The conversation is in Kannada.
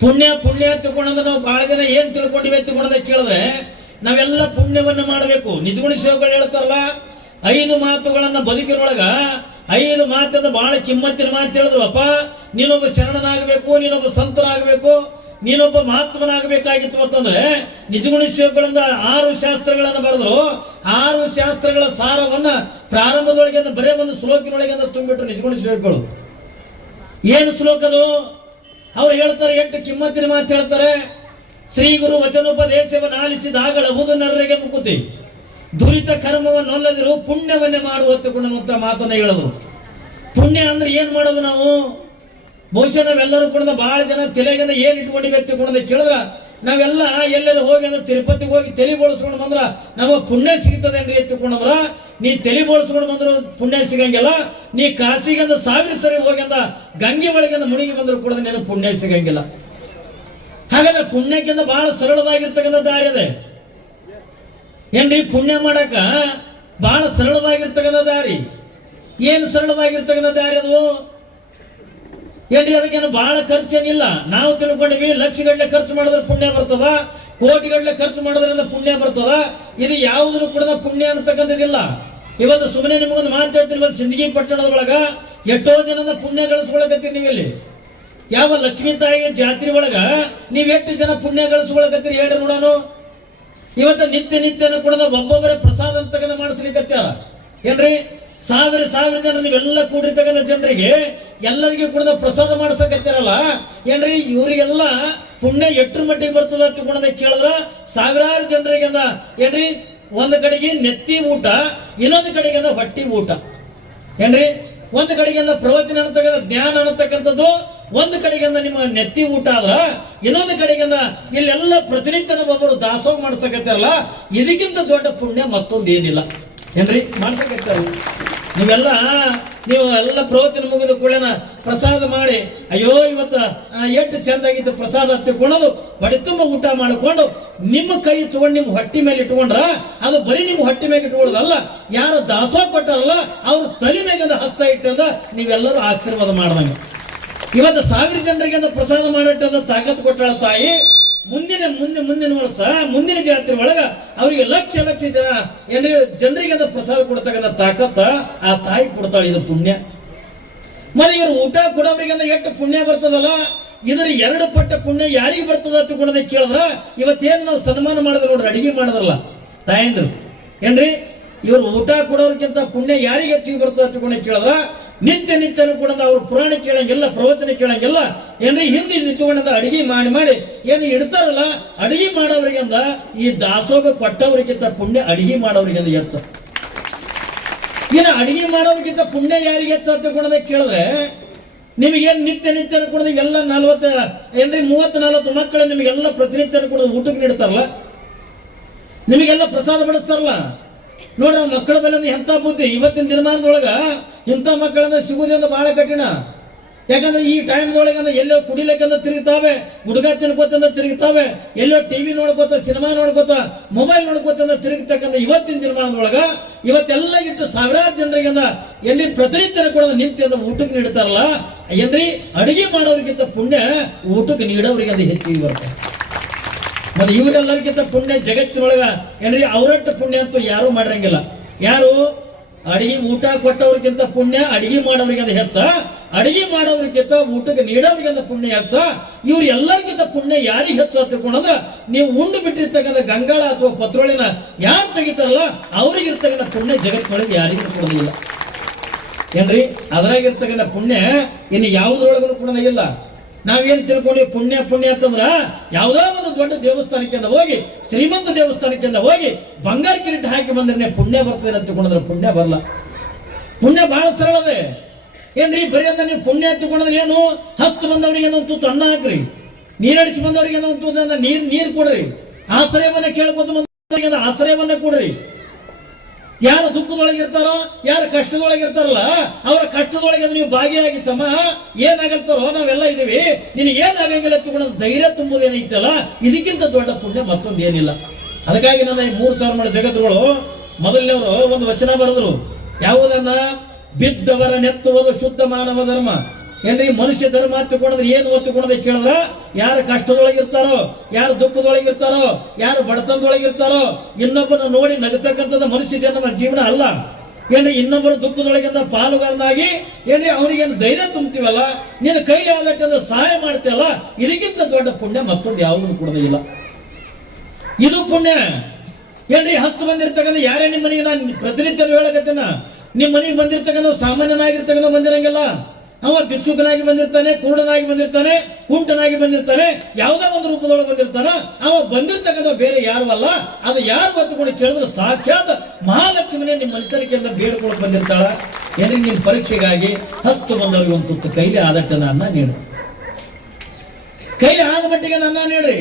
ಪುಣ್ಯ ಪುಣ್ಯ ತಗೊಂಡ್ರೆ ನಾವು ಬಹಳ ಜನ ಏನ್ ತಿಳ್ಕೊಂಡಿವೆ ತಗೊಂಡದ ಕೇಳಿದ್ರೆ ನಾವೆಲ್ಲ ಪುಣ್ಯವನ್ನ ಮಾಡಬೇಕು. ನಿಜಗುಣ ಶಿವಗಳು ಹೇಳ್ತಾರಲ್ಲ, ಐದು ಮಾತುಗಳನ್ನ ಬದುಕಿನೊಳಗ, ಐದು ಮಾತನ್ನು ಬಹಳ ಕಿಮ್ಮತ್ತಿನ ಮಾತು ಹೇಳಿದ್ರು. ಅಪ್ಪ, ನೀನೊಬ್ಬ ಶರಣನಾಗಬೇಕು, ನೀನೊಬ್ಬ ಸಂತನಾಗಬೇಕು, ನೀನೊಬ್ಬ ಮಹಾತ್ಮನಾಗಬೇಕಾಗಿತ್ತು ಅಂತಂದ್ರೆ ನಿಜಗುಣ ಶಿವಗಳಿಂದ ಆರು ಶಾಸ್ತ್ರಗಳನ್ನ ಬರೆದ್ರು. ಆರು ಶಾಸ್ತ್ರಗಳ ಸಾರವನ್ನ ಪ್ರಾರಂಭದೊಳಗೆ ಬರೇ ಒಂದು ಶ್ಲೋಕಿನೊಳಗೆ ತುಂಬಿಟ್ರು ನಿಜಗುಣ ಶಿವಗಳು ಏನು ಶ್ಲೋಕದು ಅವ್ರು ಹೇಳ್ತಾರೆ, ಎಂಟು ಚಿಮ್ಮತ್ತಿನ ಮಾತು ಹೇಳ್ತಾರೆ, ಶ್ರೀ ಗುರು ವಚನೋಪದೇಶವನ್ನು ಆಲಿಸಿದಾಗ ಅಬುದು ನರರಿಗೆ ಮುಕುತಿ. ದುರಿತ ಕರ್ಮವನ್ನೊಲ್ಲದಿರು ಪುಣ್ಯವನ್ನೇ ಮಾಡುವತ್ತು ಗುಣಮುಕ್ತ ಮಾತನ್ನ ಹೇಳಿದ್ರು. ಪುಣ್ಯ ಅಂದ್ರೆ ಏನ್ ಮಾಡೋದು ನಾವು? ಬಹುಶಃ ನಾವೆಲ್ಲರೂ ಕೂಡ ಬಹಳ ಜನ ತಲೆಗಿಂದ ಏನ್ ಇಟ್ಕೊಂಡಿವೆ ತಿಳ್ಕೊಂಡ ಕೇಳಿದ್ರ, ನಾವೆಲ್ಲ ಎಲ್ಲೆಲ್ಲ ಹೋಗಿ ಅಂದ್ರೆ ತಿರುಪತಿಗೆ ಹೋಗಿ ತಲೆ ಬಳಸ್ಕೊಂಡು ಬಂದ್ರ, ನಮ್ಮ ಪುಣ್ಯ ಸಿಗ್ತದೆ ಅಂದ್ರೆ ಎತ್ತುಕೊಂಡಂದ್ರ ನೀ ತಲೆ ಬೋಳಿಸ್ಕೊಂಡು ಬಂದ್ರು ಪುಣ್ಯ ಸಿಗಂಗಿಲ್ಲ, ನೀ ಕಾಸಿಗಂದ ಸಾವಿರ ಸರಿ ಹೋಗಿ ಅಂದ ಗಂಗೆ ಒಳಗಿಂದ ಮುಳುಗಿ ಬಂದ್ರು ಕೂಡ ನೀನು ಪುಣ್ಯ ಸಿಗಂಗಿಲ್ಲ. ಹಾಗಾದ್ರೆ ಪುಣ್ಯಕ್ಕಿಂತ ಬಹಳ ಸರಳವಾಗಿರ್ತಕ್ಕಂಥ ದಾರಿ ಅದೇ. ಏನ್ರಿ ಪುಣ್ಯ ಮಾಡಕ ಬಹಳ ಸರಳವಾಗಿರ್ತಕ್ಕಂಥ ದಾರಿ. ಏನು ಸರಳವಾಗಿರ್ತಕ್ಕಂಥ ದಾರಿ ಅದು? ಏನ್ರಿ, ಅದಕ್ಕೇನು ಬಹಳ ಖರ್ಚೇನಿಲ್ಲ. ನಾವು ತಿಳ್ಕೊಂಡಿವಿ, ಲಕ್ಷಗಟ್ಟಲೆ ಖರ್ಚು ಮಾಡಿದ್ರೆ ಪುಣ್ಯ ಬರ್ತದ, ಕೋಟಿಗಟ್ಟಲೆ ಖರ್ಚು ಮಾಡೋದ್ರಿಂದ ಪುಣ್ಯ ಬರ್ತದ ಇದು ಯಾವುದನ್ನು ಕೂಡ ಪುಣ್ಯ ಅನ್ನತಕ್ಕಂಥದ್ದಿಲ್ಲ. ಇವತ್ತು ಸುಮ್ಮನೆ ನಿಮಗೊಂದು ಮಾತು ಹೇಳ್ತೀನಿ ಇವತ್ತು ಸಿಂದಗಿ ಪಟ್ಟಣದೊಳಗ ಎಷ್ಟೋ ಜನದ ಪುಣ್ಯ ಗಳಿಸ್ಕೊಳಕತ್ತೀರಿ ನೀವಿಲ್ಲಿ. ಯಾವ ಲಕ್ಷ್ಮೀ ತಾಯಿಯ ಜಾತ್ರೆ ಒಳಗ ನೀವು ಎಷ್ಟು ಜನ ಪುಣ್ಯ ಗಳಿಸ್ಕೊಳಕತ್ತೀರಿ ಹೇಳ್ರಿ ನೋಡೋಣ ಇವತ್ತು ನಿತ್ಯ ನಿತ್ಯನೂ ಕೂಡ ಒಬ್ಬೊಬ್ಬರ ಪ್ರಸಾದ ಅಂತಕ್ಕಂಥ ಮಾಡಿಸ್ಲಿಕ್ಕತ್ಯಾರ ಏನ್ರಿ? ಸಾವಿರ ಸಾವಿರ ಜನ ನೀವೆಲ್ಲ ಕೂಡಿರ್ತಕ್ಕಂಥ ಜನರಿಗೆ ಎಲ್ಲರಿಗೂ ಕೂಡ ಪ್ರಸಾದ ಮಾಡಿಸಕತ್ತೀರಲ್ಲ. ಏನ್ರಿ? ಇವರಿಗೆಲ್ಲ ಪುಣ್ಯ ಎಟ್ರ ಮಟ್ಟಿಗೆ ಬರ್ತದ ತಿಳ್ಕೊಂಡ ಕೇಳಿದ್ರ ಸಾವಿರಾರು ಜನರಿಗೆ ಏನ್ರಿ? ಒಂದು ಕಡೆಗೆ ನೆತ್ತಿ ಊಟ, ಇನ್ನೊಂದು ಕಡೆಗೆ ಹೊಟ್ಟಿ ಊಟ. ಏನ್ರಿ? ಒಂದು ಕಡೆಗೆ ಪ್ರವಚನ ಅನ್ನತಕ್ಕಂಥ, ಜ್ಞಾನ ಅನ್ನತಕ್ಕಂಥದ್ದು, ಒಂದು ಅಂದ ನಿಮ್ಮ ನೆತ್ತಿ ಊಟ ಆದ್ರ, ಇನ್ನೊಂದು ಕಡೆಗೆ ಅಂದ ಇಲ್ಲೆಲ್ಲ ಪ್ರತಿನಿತ್ಯನ ಒಬ್ಬರು ದಾಸೋಹ ಮಾಡ್ಸಕತ್ತಾರಲ್ಲ, ಇದಕ್ಕಿಂತ ದೊಡ್ಡ ಪುಣ್ಯ ಮತ್ತೊಂದು ಏನಿಲ್ಲ. ಏನ್ರಿ? ಮಾಡ್ಸಕತ್ತಾರ ನೀವೆಲ್ಲ, ನೀವು ಎಲ್ಲ ಪ್ರವಚನ ಮುಗಿದ ಕೂಡಲೇ ಪ್ರಸಾದ ಮಾಡಿ, ಅಯ್ಯೋ, ಇವತ್ತು ಎಷ್ಟು ಚೆಂದಾಗಿತ್ತು ಪ್ರಸಾದ ತಿಳ್ಕೊಳ್ಳೋದು ಬಡಿ ತುಂಬ ಊಟ ಮಾಡಿಕೊಂಡು, ನಿಮ್ಮ ಕೈ ತಗೊಂಡು ನಿಮ್ಮ ಹೊಟ್ಟಿ ಮೇಲೆ ಇಟ್ಕೊಂಡ್ರ, ಅದು ಬರೀ ನಿಮ್ಮ ಹೊಟ್ಟಿ ಮೇಲೆ ಇಟ್ಕೊಳ್ಳೋದಲ್ಲ, ಯಾರು ದಾಸೋ ಕೊಟ್ಟಾರಲ್ಲ, ಅವ್ರ ತಲೆ ಮೇಲೆ ಹಸ್ತ ಇಟ್ಟಂದ ನೀವೆಲ್ಲರೂ ಆಶೀರ್ವಾದ ಮಾಡ್ದಂಗೆ. ಇವತ್ತು ಸಾವಿರ ಜನರಿಗೆ ಪ್ರಸಾದ ಮಾಡಿಟ್ಟದ ತಾಕತ್ ಕೊಟ್ಟಾಳ ತಾಯಿ. ಮುಂದಿನ, ಮುಂದೆ, ಮುಂದಿನ ವರ್ಷ, ಮುಂದಿನ ಜಾತ್ರೆ ಒಳಗ ಅವರಿಗೆ ಲಕ್ಷ ಲಕ್ಷ ಜನ ಜನರಿಗೆ ಅಂತ ಪ್ರಸಾದ ಕೊಡ್ತಕ್ಕಂಥ ತಾಕತ್ತ ಆ ತಾಯಿ ಕೊಡ್ತಾಳೆ ಇದು ಪುಣ್ಯ. ಮತ್ತೆ ಇವರು ಊಟ ಕೊಡೋರಿಗೆ ಎಷ್ಟು ಪುಣ್ಯ ಬರ್ತದಲ್ಲ? ಇದರ ಎರಡು ಪಟ್ಟ ಪುಣ್ಯ ಯಾರಿಗೆ ಬರ್ತದ ಅಂತ ಕೊಡೋದಕ್ಕೆ ಕೇಳಿದ್ರ. ಇವತ್ತೇನು ನಾವು ಸನ್ಮಾನ ಮಾಡಿದ್ರೆ ನೋಡ್ರಿ, ಅಡಿಗೆ ಮಾಡಿದ್ರಲ್ಲ, ತಾಯಂದ್ರು. ಏನ್ರಿ? ಇವರು ಊಟ ಕೊಡೋರ್ಗಿಂತ ಪುಣ್ಯ ಯಾರಿಗೆ ಹೆಚ್ಚಿಗೆ ಬರ್ತದ ತಗೊಂಡ ಕೇಳಿದ್ರ? ನಿತ್ಯ ನಿತ್ಯನೂ ಕೂಡ ಅವ್ರ ಪುರಾಣ ಕೇಳಂಗಿಲ್ಲ, ಪ್ರವಚನ ಕೇಳಂಗಿಲ್ಲ. ಏನ್ರಿ ಹಿಂದಿ ನಿಂತ್ಕೊಂಡ ಅಡಿಗೆ ಮಾಡಿ ಮಾಡಿ ಏನು ಇಡ್ತಾರಲ್ಲ, ಅಡಿಗೆ ಮಾಡೋರಿಗಿಂದ ಈ ದಾಸೋಗ ಕೊಟ್ಟವರಿಗಿಂತ ಪುಣ್ಯ ಅಡಿಗೆ ಮಾಡೋರಿಗಿಂತ ಹೆಚ್ಚು. ಇನ್ನು ಅಡಿಗೆ ಮಾಡೋರಿಗಿಂತ ಪುಣ್ಯ ಯಾರಿಗೆ ಹೆಚ್ಚು ಅಂತ ಕೊಡೋದ ಕೇಳಿದ್ರೆ, ನಿಮಗೇನು ನಿತ್ಯ ನಿತ್ಯ ಕೂಡ ಎಲ್ಲ ನಲ್ವತ್ತ, ಏನ್ರಿ ಮೂವತ್ತು, ನಲ್ವತ್ತು ಮಕ್ಕಳು ನಿಮಗೆಲ್ಲ ಪ್ರತಿನಿತ್ಯ ಕೂಡ ಊಟಕ್ಕೆ ನೀಡ್ತಾರಲ್ಲ? ನಿಮಗೆಲ್ಲ ಪ್ರಸಾದ ಬಡಿಸ್ತಾರಲ್ಲ? ನೋಡ್ರಿ ಮಕ್ಕಳ ಮೇಲೆ ಎಂಥ ಬುದ್ಧಿ? ಇವತ್ತಿನ ದಿನಮಾನದೊಳಗ ಇಂಥ ಮಕ್ಕಳನ್ನ ಸಿಗುವುದರಿಂದ ಬಹಳ ಕಠಿಣ. ಯಾಕಂದ್ರೆ ಈ ಟೈಮ್ದೊಳಗೆ ಎಲ್ಲೋ ಕುಡಿಲಿಕ್ಕಂದ ತಿರುಗ್ತಾವೆ ಹುಡುಗ ತಿನ್ಕೋತಂದ ತಿರುಗ್ತಾವೆ, ಎಲ್ಲೋ ಟಿವಿ ನೋಡ್ಕೋತ, ಸಿನಿಮಾ ನೋಡ್ಕೋತ, ಮೊಬೈಲ್ ನೋಡ್ಕೋತಂದ ತಿರುಗ್ತಕ್ಕಂಥ ಇವತ್ತಿನ ದಿನಮಾನದೊಳಗ ಇವತ್ತೆಲ್ಲ ಇಟ್ಟು ಸಾವಿರಾರು ಜನರಿಗೆ ಅಂದ ಎಲ್ಲಿ ಪ್ರತಿನಿತ್ಯನ ಕೂಡ ನಿಂತಿಂದ ಊಟಕ್ಕೆ ನೀಡ್ತಾರಲ್ಲ, ಏನ್ರಿ? ಅಡುಗೆ ಮಾಡೋರಿಗಿಂತ ಪುಣ್ಯ ಊಟಕ್ಕೆ ನೀಡೋರಿಗೆ ಅದು ಹೆಚ್ಚಿಗೆ ಬರುತ್ತೆ. ಮತ್ತೆ ಇವರೆಲ್ಲರಿಗಿಂತ ಪುಣ್ಯ ಜಗತ್ತಿನೊಳಗ. ಏನ್ರಿ, ಅವರಟ್ಟು ಪುಣ್ಯ ಅಂತೂ ಯಾರು ಮಾಡಿರಂಗಿಲ್ಲ. ಯಾರು? ಅಡಿಗೆ ಊಟ ಕೊಟ್ಟವ್ರಿಗಿಂತ ಪುಣ್ಯ, ಅಡಿಗೆ ಮಾಡೋರಿಗಿಂತ ಹೆಚ್ಚ. ಅಡಿಗೆ ಮಾಡೋರಿಗಿಂತ ಊಟಕ್ಕೆ ನೀಡೋರಿಗಿಂತ ಪುಣ್ಯ ಹೆಚ್ಚ. ಇವ್ರು ಎಲ್ಲರಿಗಿಂತ ಪುಣ್ಯ ಯಾರಿಗೆ ಹೆಚ್ಚು ಅಂತ ತಿಳ್ಕೊಂಡ್ರ, ನೀವು ಉಂಡು ಬಿಟ್ಟಿರ್ತಕ್ಕಂಥ ಗಂಗಾಳ ಅಥವಾ ಪತ್ರೋಳಿನ ಯಾರು ತೆಗಿತಾರಲ್ಲ, ಅವ್ರಿಗಿರ್ತಕ್ಕಂಥ ಪುಣ್ಯ ಜಗತ್ತಿನೊಳಗೆ ಯಾರಿಗೂ ಕೊಡೋದಿಲ್ಲ ಏನ್ರಿ, ಅದ್ರಾಗಿರ್ತಕ್ಕಂಥ ಪುಣ್ಯ ಇನ್ನು ಯಾವುದ್ರೊಳಗೂ ಕೂಡ ಇಲ್ಲ ನಾವೇನು ತಿಳ್ಕೊಂಡಿ ಪುಣ್ಯ ಪುಣ್ಯ ಅಂತಂದ್ರ ಯಾವುದೋ ಒಂದು ದೊಡ್ಡ ದೇವಸ್ಥಾನಕ್ಕೆ ಅಂತ ಹೋಗಿ, ಶ್ರೀಮಂತ ದೇವಸ್ಥಾನಕ್ಕೆ ಅಂತ ಹೋಗಿ ಬಂಗಾರ ಕಿರೀಟ ಹಾಕಿ ಬಂದ್ರೆ ಪುಣ್ಯ ಬರ್ತದೆ ಅಂತ ತಿಳ್ಕೊಂಡ್ರೆ ಪುಣ್ಯ ಬರಲ್ಲ. ಪುಣ್ಯ ಬಹಳ ಸರಳ ಅದೇ. ಏನ್ರಿ, ಬರೀ ಅಂದ್ರೆ ನೀವು ಪುಣ್ಯ ತಗೊಂಡ್ರೆ ಏನು? ಹಸ್ತು ಬಂದವರಿಗೆ ಏನೋ ಒಂದು ಅನ್ನ ಹಾಕ್ರಿ. ನೀರಡಿಸಿ ಬಂದವರಿಗೆ ಏನೋ ಒಂದು ನೀರು ನೀರು ಕೊಡ್ರಿ. ಆಶ್ರಯವನ್ನ ಕೇಳ್ಕೊತ ಆಶ್ರಯವನ್ನ ಕೊಡ್ರಿ. ಯಾರು ದುಃಖದೊಳಗಿರ್ತಾರೋ ಯಾರು ಕಷ್ಟದೊಳಗಿರ್ತಾರಲ್ಲ ಅವರ ಕಷ್ಟದೊಳಗೆ ನೀವು ಭಾಗಿಯಾಗಿತ್ತಮ್ಮ ಏನಾಗಲ್ತಾರೋ ನಾವೆಲ್ಲ ಇದೀವಿ ನಿನಗೆ ಏನಾಗಂಗಿಲ್ಲ ತಗೊಂಡು ಧೈರ್ಯ ತುಂಬುದೇನಿತ್ತಲ್ಲ ಇದಕ್ಕಿಂತ ದೊಡ್ಡ ಪುಣ್ಯ ಮತ್ತೊಂದು ಏನಿಲ್ಲ. ಅದಕ್ಕಾಗಿ ನನ್ನ ಈ ಮೂರು ಸಾವಿರ ಮಾಡಿ ಜಗತ್ತುಗಳು, ಮೊದಲನೇವರು ಒಂದು ವಚನ ಬರೆದ್ರು. ಯಾವುದನ್ನ? ಬಿದ್ದವರ ನೆತ್ತುವುದು ಶುದ್ಧ ಮಾನವ ಧರ್ಮ. ಏನ್ರಿ ಮನುಷ್ಯ ಧರ್ಮ ಹತ್ತುಕೊಂಡ್ರೆ ಏನು ಒತ್ತುಕೊಂಡ್ರೆ ಕೇಳಿದ್ರ? ಯಾರು ಕಷ್ಟದೊಳಗಿರ್ತಾರೋ, ಯಾರು ದುಃಖದೊಳಗಿರ್ತಾರೋ, ಯಾರು ಬಡತನದೊಳಗಿರ್ತಾರೋ, ಇನ್ನೊಬ್ಬನ ನೋಡಿ ನಗತಕ್ಕಂಥದ್ದು ಮನುಷ್ಯ ಜನ್ಮ ಜೀವನ ಅಲ್ಲ. ಏನ್ರಿ ಇನ್ನೊಬ್ಬರು ದುಃಖದೊಳಗಿಂದ ಪಾಲುಗಾರನಾಗಿ ಏನ್ರಿ ಅವನಿಗೇನು ಧೈರ್ಯ ತುಂಬ್ತೀವಲ್ಲ? ನೀನು ಕೈಲಿ ಆದಟ್ಟಂದ್ರೆ ಸಹಾಯ ಮಾಡ್ತೀಯಲ್ಲ? ಇದಕ್ಕಿಂತ ದೊಡ್ಡ ಪುಣ್ಯ ಮತ್ತೊಂದು ಯಾವುದನ್ನು ಕೊಡೋದಿಲ್ಲ ಇದು ಪುಣ್ಯ. ಏನ್ರಿ ಹಸ್ತು ಬಂದಿರ್ತಕ್ಕಂಥ ಯಾರೇ ನಿಮ್ಮ ಮನೆಗೆ ನಾನು ಪ್ರತಿನಿತ್ಯ ಹೇಳಕತ್ತೇನ. ನಿಮ್ಮ ಮನೆಗೆ ಬಂದಿರ್ತಕ್ಕಂಥ ಸಾಮಾನ್ಯನಾಗಿರ್ತಕ್ಕಂಥ ಬಂದಿರಂಗಿಲ್ಲ ಅವ ಭಿಕ್ಷುಕನಾಗಿ ಬಂದಿರ್ತಾನೆ, ಕುರುಡನಾಗಿ ಬಂದಿರ್ತಾನೆ, ಕುಂಟನಾಗಿ ಬಂದಿರ್ತಾನೆ, ಯಾವುದೋ ಒಂದು ರೂಪದೊಳಗೆ ಬಂದಿರ್ತಾನ, ಅವ ಬಂದಿರ್ತಕ್ಕಂಥ ಬೇರೆ ಯಾರು ಅಲ್ಲ. ಅದು ಯಾರು ಹೊತ್ತುಕೊಂಡು ಕೇಳಿದ್ರೆ ಸಾಕ್ಷಾತ್ ಮಹಾಲಕ್ಷ್ಮಿನೇ ನಿಮ್ಮ ಮನೆತನಕ್ಕೆಲ್ಲ ಬೇಡ್ಕೊಂಡು ಬಂದಿರ್ತಾಳ. ಏನಿಗೆ ನಿಮ್ಮ ಪರೀಕ್ಷೆಗಾಗಿ ಹಸ್ತು ಬಂದವರಿಗೆ ಒಂದು ತುತ್ತು ಕೈಲಿ ಆದಟ್ಟನ ಅನ್ನ ನೀಡು. ಕೈಲಿ ಆದ ಮಟ್ಟಿಗೆ ನನ್ನ ನೀಡ್ರಿ.